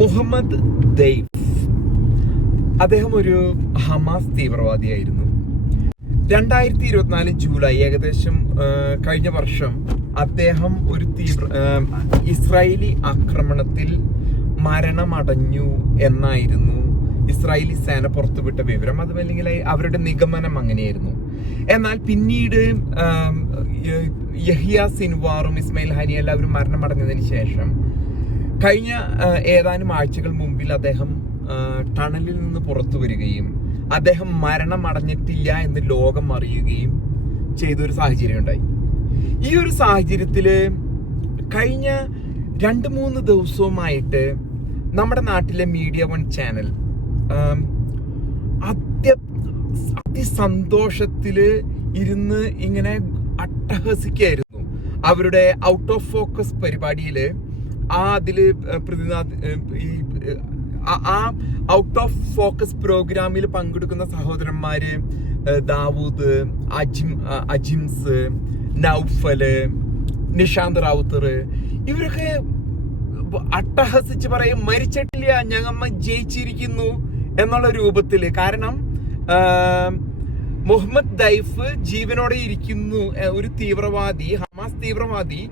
Muhammad Deif അദ്ദേഹം ഒരു Hamas തീവ്രവാദിയായിരുന്നു. 2024 July, ഏകദേശം കഴിഞ്ഞ വർഷം, അദ്ദേഹം ഒരു ഇസ്രായേലി ആക്രമണത്തിൽ മരണമടഞ്ഞു എന്നായിരുന്നു ഇസ്രായേലി സേന പുറത്തുവിട്ട വിവരം. അതുമല്ലെങ്കിൽ അവരുടെ നിഗമനം അങ്ങനെയായിരുന്നു. എന്നാൽ പിന്നീട് യഹിയ സിൻവാറും ഇസ്മായിൽ ഹാനിയും എല്ലാവരും മരണമടഞ്ഞതിന് ശേഷം കഴിഞ്ഞ ഏതാനും ആഴ്ചകൾ മുമ്പിൽ അദ്ദേഹം ടണലിൽ നിന്ന് പുറത്തു വരികയും അദ്ദേഹം മരണമടഞ്ഞിട്ടില്ല എന്ന് ലോകം അറിയുകയും ചെയ്തൊരു സാഹചര്യം ഉണ്ടായി. ഈ ഒരു സാഹചര്യത്തില് കഴിഞ്ഞ 2-3 ദിവസവുമായിട്ട് നമ്മുടെ നാട്ടിലെ മീഡിയ വൺ ചാനൽ അതിസന്തോഷത്തില് ഇരുന്ന് ഇങ്ങനെ അട്ടഹസിക്കായിരുന്നു. അവരുടെ ഔട്ട് ഓഫ് ഫോക്കസ് പരിപാടിയില് ഔട്ട് ഓഫ് ഫോക്കസ് പ്രോഗ്രാമിൽ പങ്കെടുക്കുന്ന സഹോദരന്മാര് ദാവൂദ്, അജിംസ്, നൗഫല്, നിഷാന്ത് റാവുത്തർ, ഇവരൊക്കെ അട്ടഹസിച്ച് പറയും, മരിച്ചിട്ടില്ല, ഞങ്ങൾ ജയിച്ചിരിക്കുന്നു എന്നുള്ള രൂപത്തില്. കാരണം മുഹമ്മദ് ദൈഫ് ജീവനോടെ ഇരിക്കുന്നു, ഒരു തീവ്രവാദി, ഹമാസ് തീവ്രവാദി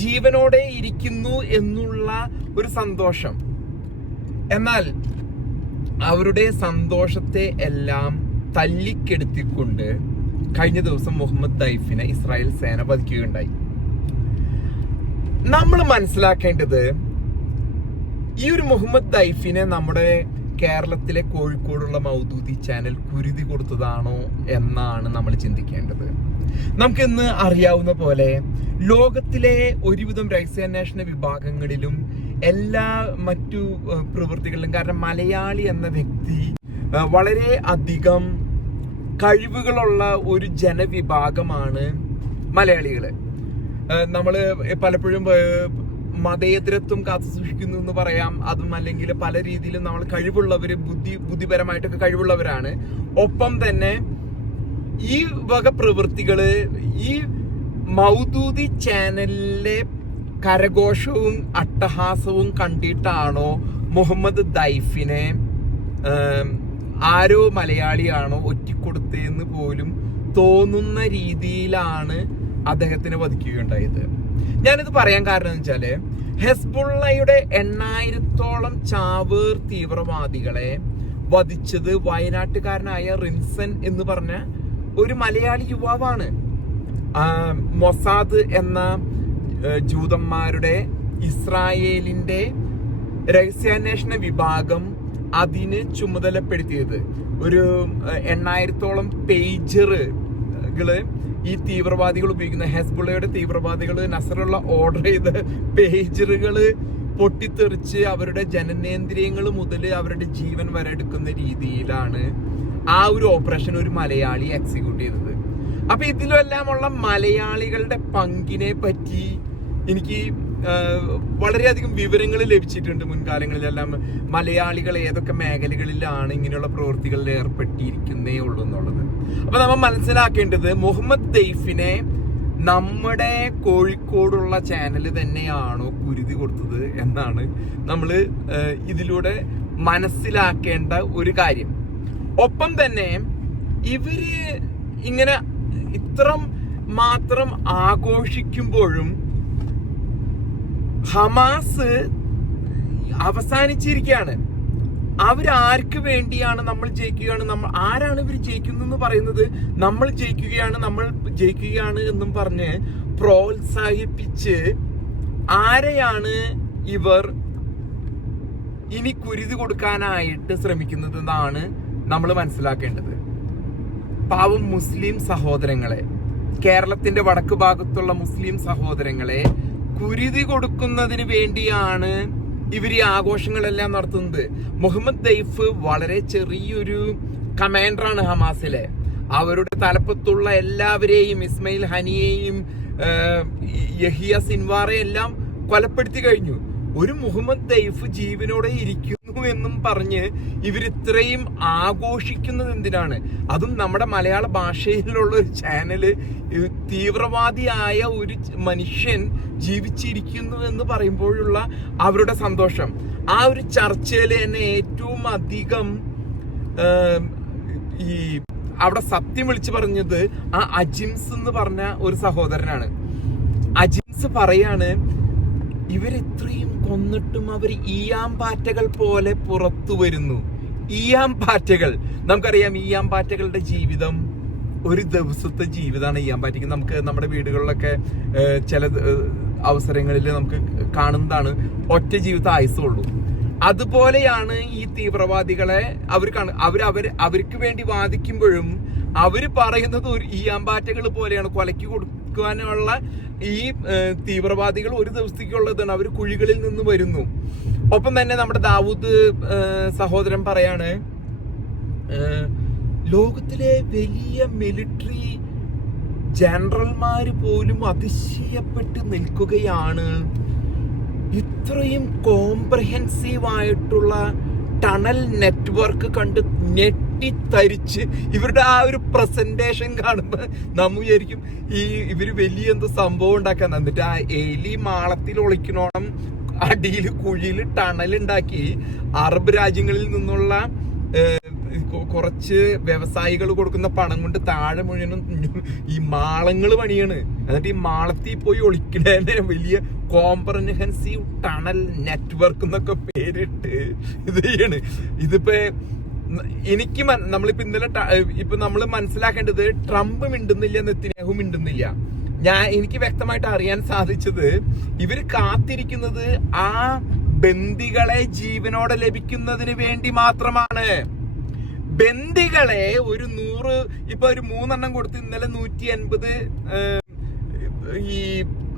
ജീവനോടെ ഇരിക്കുന്നു എന്നുള്ള ഒരു സന്തോഷം. എന്നാൽ അവരുടെ സന്തോഷത്തെ എല്ലാം തല്ലിക്കെടുത്തിക്കൊണ്ട് കഴിഞ്ഞ ദിവസം മുഹമ്മദ് ദൈഫിനെ ഇസ്രായേൽ സേന വധിക്കുകയുണ്ടായി. നമ്മൾ മനസ്സിലാക്കേണ്ടത്, ഈ ഒരു മുഹമ്മദ് ദൈഫിനെ നമ്മുടെ കേരളത്തിലെ കോഴിക്കോടുള്ള മൗദൂദി ചാനൽ കുരുതി കൊടുത്തതാണോ എന്നാണ് നമ്മൾ ചിന്തിക്കേണ്ടത്. നമുക്കിന്ന് അറിയാവുന്ന പോലെ ലോകത്തിലെ ഒരുവിധം രഹസ്യാന്വേഷണ വിഭാഗങ്ങളിലും എല്ലാ മറ്റു പ്രവൃത്തികളിലും, കാരണം മലയാളി എന്ന വ്യക്തി വളരെ അധികം കഴിവുകളുള്ള ഒരു ജനവിഭാഗമാണ് മലയാളികള്. നമ്മള് പലപ്പോഴും മതേതരത്വം കാത്തു സൂക്ഷിക്കുന്നു എന്ന് പറയാം. അതും അല്ലെങ്കിൽ പല രീതിയിലും നമ്മൾ കഴിവുള്ളവര്, ബുദ്ധിപരമായിട്ടൊക്കെ കഴിവുള്ളവരാണ്. ഒപ്പം തന്നെ ഈ വക പ്രവൃത്തികള് ഈ മൗദൂദി ചാനലിലെ കരഘോഷവും അട്ടഹാസവും കണ്ടിട്ടാണോ മുഹമ്മദ് ദൈഫിനെ ആരോ മലയാളിയാണോ ഒറ്റിക്കൊടുത്തതെന്ന് പോലും തോന്നുന്ന രീതിയിലാണ് അദ്ദേഹത്തിനെ വധിക്കുകയുണ്ടായത്. ഞാനിത് പറയാൻ കാരണം എന്ന് വെച്ചാല്, ഹെസ്ബുള്ളയുടെ 8000-ഓളം ചാവേർ തീവ്രവാദികളെ വധിച്ചത് വയനാട്ടുകാരനായ റിൻസൻ എന്ന് പറഞ്ഞ ഒരു മലയാളി യുവാവാണ്. മൊസാദ് എന്ന ജൂതന്മാരുടെ ഇസ്രായേലിന്റെ രഹസ്യാന്വേഷണ വിഭാഗം അതിന് ചുമതലപ്പെടുത്തിയത് ഒരു 8000-ഓളം പേജറുകള് ഈ തീവ്രവാദികൾ ഉപയോഗിക്കുന്ന, ഹെസ്ബുള്ളയുടെ തീവ്രവാദികൾ നസറുള്ള ഓർഡർ ചെയ്ത പേജറുകള് പൊട്ടിത്തെറിച്ച് അവരുടെ ജനനേന്ദ്രിയങ്ങൾ മുതൽ അവരുടെ ജീവൻ വരെ എടുക്കുന്ന രീതിയിലാണ് ആ ഒരു ഓപ്പറേഷൻ ഒരു മലയാളി എക്സിക്യൂട്ട് ചെയ്തത്. അപ്പൊ ഇതിലെല്ലാമുള്ള മലയാളികളുടെ പങ്കിനെ പറ്റി എനിക്ക് വളരെയധികം വിവരങ്ങൾ ലഭിച്ചിട്ടുണ്ട് മുൻകാലങ്ങളിലെല്ലാം. മലയാളികൾ ഏതൊക്കെ മേഖലകളിലാണ് ഇങ്ങനെയുള്ള പ്രവൃത്തികളിൽ ഏർപ്പെട്ടിരിക്കുന്നേ ഉള്ളൂ എന്നുള്ളത്. അപ്പൊ നമ്മൾ മനസ്സിലാക്കേണ്ടത്, മുഹമ്മദ് ദൈഫിനെ നമ്മുടെ കോഴിക്കോടുള്ള ചാനൽ തന്നെയാണോ കുരുതി കൊടുത്തത് എന്നാണ് നമ്മൾ ഇതിലൂടെ മനസ്സിലാക്കേണ്ട ഒരു കാര്യം. ഒപ്പം തന്നെ ഇവര് ഇങ്ങനെ ഇത്ര മാത്രം ആഘോഷിക്കുമ്പോഴും ഹമാസ് അവസാനിച്ചിരിക്കുകയാണ്. അവരാർക്ക് വേണ്ടിയാണ് നമ്മൾ ജയിക്കുകയാണ്, ആരാണ് ഇവർ ജയിക്കുന്നു പറയുന്നത്, നമ്മൾ ജയിക്കുകയാണ് എന്നും പറഞ്ഞ് പ്രോത്സാഹിപ്പിച്ച് ആരെയാണ് ഇവർ ഇനി കുരുതി കൊടുക്കാനായിട്ട് ശ്രമിക്കുന്നത് എന്നാണ് നമ്മൾ മനസ്സിലാക്കേണ്ടത്. പാവം മുസ്ലിം സഹോദരങ്ങളെ, കേരളത്തിന്റെ വടക്ക് ഭാഗത്തുള്ള മുസ്ലിം സഹോദരങ്ങളെ കുരുതി കൊടുക്കുന്നതിന് വേണ്ടിയാണ് ഇവർ ഈ ആഘോഷങ്ങളെല്ലാം നടത്തുന്നത്. മുഹമ്മദ് ദൈഫ് വളരെ ചെറിയൊരു കമാൻഡറാണ് ഹമാസിലെ. അവരുടെ തലപ്പത്തുള്ള എല്ലാവരെയും, ഇസ്മായിൽ ഹനിയെയും യഹിയ സിൻവാറെയും എല്ലാം കൊലപ്പെടുത്തി കഴിഞ്ഞു. ഒരു മുഹമ്മദ് ദൈഫ് ജീവനോടെ ഇരിക്കുന്നു എന്നും പറഞ്ഞ് ഇവരിത്രയും ആഘോഷിക്കുന്നത് എന്തിനാണ്? അതും നമ്മുടെ മലയാള ഭാഷയിലുള്ള ഒരു ചാനല് തീവ്രവാദിയായ ഒരു മനുഷ്യൻ ജീവിച്ചിരിക്കുന്നു എന്ന് പറയുമ്പോഴുള്ള അവരുടെ സന്തോഷം. ആ ഒരു ചർച്ചയിൽ തന്നെ ഏറ്റവും അധികം ഈ അവിടെ സത്യം വിളിച്ചു പറഞ്ഞത് ആ അജിംസ് എന്ന് പറഞ്ഞ ഒരു സഹോദരനാണ്. അജിംസ് പറയാണ്, ഇവരിത്രയും കൊന്നിട്ടും അവർ ഈയാമ്പാറ്റകൾ പോലെ പുറത്തു വരുന്നു. ഈയാമ്പാറ്റകൾ, നമുക്കറിയാം ഈയാമ്പാറ്റകളുടെ ജീവിതം ഒരു ദിവസത്തെ ജീവിതമാണ്. ഈയാമ്പാറ്റയ്ക്ക് നമുക്ക് നമ്മുടെ വീടുകളിലൊക്കെ ചില അവസരങ്ങളിൽ നമുക്ക് കാണുന്നതാണ് ഒറ്റ ജീവിത ആയുസുള്ളൂ. അതുപോലെയാണ് ഈ തീവ്രവാദികളെ അവർക്ക് വേണ്ടി വാദിക്കുമ്പോഴും അവര് പറയുന്നത് ഒരു ഈയാമ്പാറ്റകൾ പോലെയാണ്. കൊലയ്ക്ക് കൊടുക്കാനുള്ള ഈ തീവ്രവാദികൾ ഒരു ദിവസത്തേക്കുള്ളതാണ്. അവർ കുഴികളിൽ നിന്ന് വരുന്നു. ഒപ്പം തന്നെ നമ്മുടെ ദാവൂദ് സഹോദരൻ പറയാണ്, ലോകത്തിലെ വലിയ മിലിറ്ററി ജനറൽമാര് പോലും അതിശയപ്പെട്ട് നിൽക്കുകയാണ്. ഇത്രയും കോംപ്രഹെൻസീവ് ആയിട്ടുള്ള ടണൽ നെറ്റ്വർക്ക് കണ്ട് ഞെട്ടിത്തരിച്ച് ഇവരുടെ ആ ഒരു പ്രസന്റേഷൻ കാണുമ്പോൾ നമ്മൾ വിചാരിക്കും ഇവര് വലിയ എന്തോ സംഭവം ഉണ്ടാക്കാൻ. എന്നിട്ട് ആ എലി മാളത്തിൽ ഒളിക്കണോണം അടിയിൽ കുഴിയിൽ ടണൽ ഉണ്ടാക്കി അറബ് രാജ്യങ്ങളിൽ നിന്നുള്ള കുറച്ച് വ്യവസായികൾ കൊടുക്കുന്ന പണം കൊണ്ട് താഴെ മുഴുവനും ഈ മാളങ്ങൾ പണിയാണ്. എന്നിട്ട് ഈ മാളത്തിൽ പോയി ഒളിക്കണേ വലിയ കോംപ്രഹെൻസീവ് ടണൽ നെറ്റ്വർക്ക് എന്നൊക്കെ പേരിട്ട് ഇത് ചെയ്യാണ്. ഇതിപ്പോ എനിക്ക് നമ്മളിപ്പോ ഇന്നലെ ഇപ്പൊ നമ്മൾ മനസ്സിലാക്കേണ്ടത് ട്രംപ് മിണ്ടുന്നില്ല, നെതന്യാഹു മിണ്ടുന്നില്ല. എനിക്ക് വ്യക്തമായിട്ട് അറിയാൻ സാധിച്ചത് ഇവര് കാത്തിരിക്കുന്നത് ആ ബന്ദികളെ ജീവനോടെ ലഭിക്കുന്നതിന് വേണ്ടി മാത്രമാണ്. ബന്ദികളെ ഒരു 100 ഇപ്പൊ ഒരു 3 കൊടുത്ത് ഇന്നലെ 150 ഈ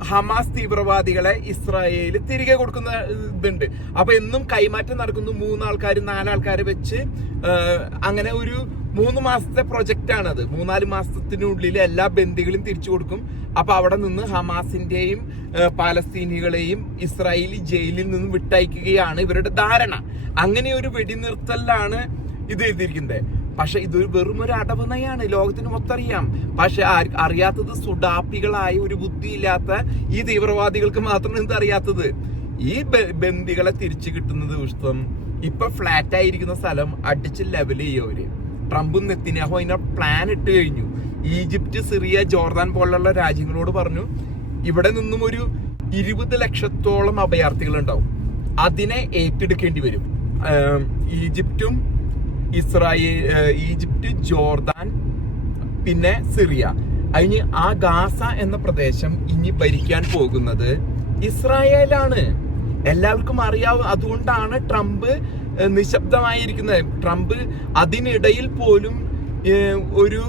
ഹമാസ് തീവ്രവാദികളെ ഇസ്രായേൽ തിരികെ കൊടുക്കുന്ന ഇതുണ്ട്. അപ്പൊ എന്നും കൈമാറ്റം നടക്കുന്നു. 3 ആൾക്കാർ 4 ആൾക്കാരെ വെച്ച് അങ്ങനെ ഒരു 3 മാസത്തെ പ്രൊജക്റ്റ് ആണത്. 3-4 മാസത്തിനുള്ളിൽ എല്ലാ ബന്ദികളും തിരിച്ചു കൊടുക്കും. അപ്പൊ അവിടെ നിന്ന് ഹമാസിന്റെയും പാലസ്തീനികളെയും ഇസ്രായേലി ജയിലിൽ നിന്നും വിട്ടയക്കുകയാണ് ഇവരുടെ ധാരണ. അങ്ങനെ ഒരു വെടിനിർത്തലാണ് ഇത് എഴുതിയിരിക്കുന്നത്. പക്ഷെ ഇതൊരു വെറും ഒരു അടവ് നയാണ്, ലോകത്തിന് മൊത്തം അറിയാം. പക്ഷെ അറിയാത്തത് സുഡാപ്പികളായ ഒരു ബുദ്ധിയില്ലാത്ത ഈ തീവ്രവാദികൾക്ക് മാത്രം എന്താ അറിയാത്തത്, ഈ ബന്ദികളെ തിരിച്ചു കിട്ടുന്ന ദിവസം ഇപ്പൊ ഫ്ലാറ്റ് ആയിരിക്കുന്ന സ്ഥലം അടിച്ച് ലെവൽ ചെയ്യും അവര്. ട്രംപും നെതന്യാഹു അതിന്റെ പ്ലാൻ ഇട്ട് കഴിഞ്ഞു. ഈജിപ്റ്റ്, സിറിയ, ജോർദാൻ പോലുള്ള രാജ്യങ്ങളോട് പറഞ്ഞു, ഇവിടെ നിന്നും ഒരു 20 ലക്ഷത്തോളം അഭയാർത്ഥികൾ ഉണ്ടാവും, അതിനെ ഏറ്റെടുക്കേണ്ടി വരും. ഈജിപ്റ്റ്, ജോർദാൻ, പിന്നെ സിറിയ. അതിന് ആ ഗാസ എന്ന പ്രദേശം ഇനി ഭരിക്കാൻ പോകുന്നത് ഇസ്രായേലാണ്. എല്ലാവർക്കും അറിയാവും. അതുകൊണ്ടാണ് ട്രംപ് നിശബ്ദമായിരിക്കുന്നത്. ട്രംപ് അതിനിടയിൽ പോലും ഒരു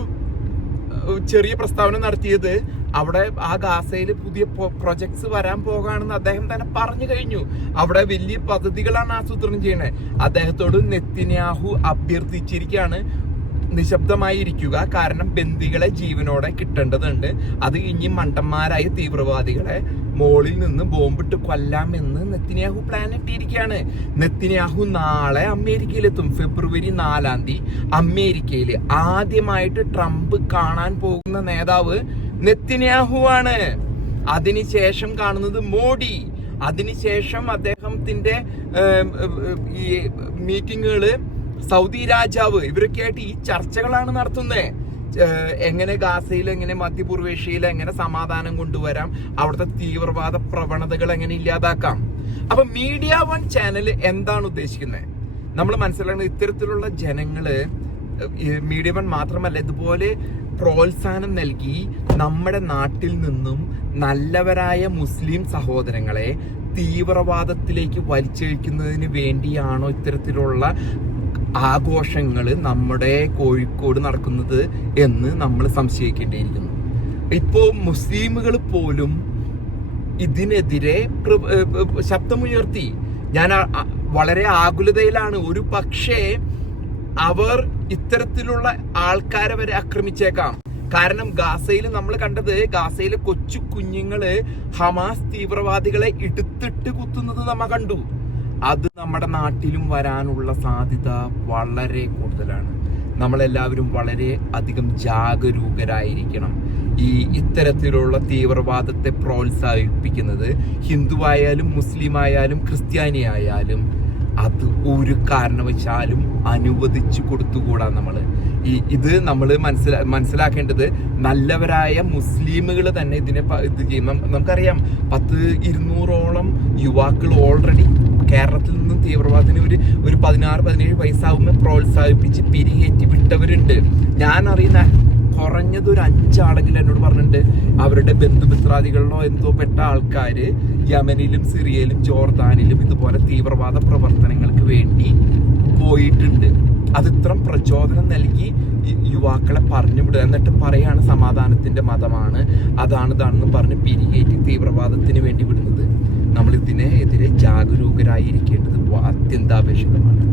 ചെറിയ പ്രസ്താവന നടത്തിയത് അവിടെ ആ ഗാസയിൽ പുതിയ പ്രൊജക്ട്സ് വരാൻ പോകാണെന്ന് അദ്ദേഹം തന്നെ പറഞ്ഞു കഴിഞ്ഞു. അവിടെ വലിയ പദ്ധതികളാണ് ആസൂത്രണം ചെയ്യണേ. അദ്ദേഹത്തോട് നെതന്യാഹു അഭ്യർത്ഥിച്ചിരിക്കുകയാണ്, നിശബ്ദമായിരിക്കുക, കാരണം ബന്ദികളെ ജീവനോടെ കിട്ടേണ്ടതുണ്ട്. അത് ഇനി മണ്ടന്മാരായ തീവ്രവാദികളെ മോളിൽ നിന്ന് ബോംബിട്ട് കൊല്ലാമെന്ന് നെതന്യാഹു പ്ലാൻ ഇട്ടിരിക്കുകയാണ്. നെതന്യാഹു നാളെ അമേരിക്കയിലെത്തും. ഫെബ്രുവരി 4-ാം തീയതി അമേരിക്കയിൽ ആദ്യമായിട്ട് ട്രംപ് കാണാൻ പോകുന്ന നേതാവ് നെതന്യാഹു ആണ്. അതിനുശേഷം കാണുന്നത് മോഡി. അതിനുശേഷം അദ്ദേഹത്തിന്റെ ഈ മീറ്റിങ്ങുകള് സൗദി രാജാവ്, ഇവരൊക്കെ ആയിട്ട് ഈ ചർച്ചകളാണ് നടത്തുന്നത്. എങ്ങനെ ഗാസയിൽ, എങ്ങനെ മധ്യപൂർവേഷ്യയിൽ എങ്ങനെ സമാധാനം കൊണ്ടുവരാം, അവിടുത്തെ തീവ്രവാദ പ്രവണതകൾ എങ്ങനെ ഇല്ലാതാക്കാം. അപ്പൊ മീഡിയ 1 ചാനൽ എന്താണ് ഉദ്ദേശിക്കുന്നത്? നമ്മൾ മനസ്സിലാക്കുന്നത് ഇത്തരത്തിലുള്ള ജനങ്ങള് മീഡിയ 1 മാത്രമല്ല, ഇതുപോലെ പ്രോത്സാഹനം നൽകി നമ്മുടെ നാട്ടിൽ നിന്നും നല്ലവരായ മുസ്ലിം സഹോദരങ്ങളെ തീവ്രവാദത്തിലേക്ക് വലിച്ചഴിക്കുന്നതിന് വേണ്ടിയാണോ ഇത്തരത്തിലുള്ള ആഘോഷങ്ങൾ നമ്മുടെ കോഴിക്കോട് നടക്കുന്നത് എന്ന് നമ്മൾ സംശയിക്കേണ്ടിയിരിക്കുന്നു. ഇപ്പോ മുസ്ലിമുകൾ പോലും ഇതിനെതിരെ ശബ്ദമുയർത്തി. ഞാൻ വളരെ ആകുലതയിലാണ്. ഒരു പക്ഷേ അവർ ഇത്തരത്തിലുള്ള ആൾക്കാരെ വരെ ആക്രമിച്ചേക്കാം. കാരണം ഗാസയിൽ നമ്മൾ കണ്ടത്, ഗാസയിലെ കൊച്ചു കുഞ്ഞുങ്ങള് ഹമാസ് തീവ്രവാദികളെ എടുത്തിട്ട് കുത്തുന്നത് നമ്മ കണ്ടു. അത് നമ്മുടെ നാട്ടിലും വരാനുള്ള സാധ്യത വളരെ കൂടുതലാണ്. നമ്മളെല്ലാവരും വളരെ അധികം ജാഗരൂകരായിരിക്കണം. ഇത്തരത്തിലുള്ള തീവ്രവാദത്തെ പ്രോത്സാഹിപ്പിക്കുന്നത് ഹിന്ദു ആയാലും മുസ്ലിം ആയാലും ക്രിസ്ത്യാനി ആയാലും അത് ഒരു കാരണവശാലും അനുവദിച്ചു കൊടുത്തുകൂടാ. ഇത് നമ്മൾ മനസ്സിലാക്കേണ്ടത് നല്ലവരായ മുസ്ലിമുകൾ തന്നെ ഇതിനെ ഇത് ചെയ്യും. നമുക്കറിയാം 200-ഓളം യുവാക്കൾ ഓൾറെഡി കേരളത്തിൽ നിന്നും തീവ്രവാദത്തിന് ഒരു 16-17 വയസ്സാകുമ്പോൾ പ്രോത്സാഹിപ്പിച്ച് പിരികേറ്റി വിട്ടവരുണ്ട്. ഞാൻ അറിയുന്ന കുറഞ്ഞത് ഒരു 5 ആളെങ്കിലും എന്നോട് പറഞ്ഞിട്ടുണ്ട് അവരുടെ ബന്ധുമിത്രാദികളിലോ എന്തോ പെട്ട ആൾക്കാര് യമനിലും സിറിയയിലും ജോർദാനിലും ഇതുപോലെ തീവ്രവാദ പ്രവർത്തനങ്ങൾക്ക് വേണ്ടി പോയിട്ടുണ്ട്. അത് ഇത്രയും പ്രചോദനം നൽകി യുവാക്കളെ പറഞ്ഞു വിടുക, എന്നിട്ട് പറയാണ് സമാധാനത്തിന്റെ മതമാണ് ഇതാണെന്നും പറഞ്ഞ് പിരികേറ്റി തീവ്രവാദത്തിന് വേണ്ടി വിടുന്നത്. നമ്മൾ ഇതിനെതിരെ ജാഗരൂകരായിരിക്കേണ്ടത് അത്യന്താപേക്ഷിതമാണ്.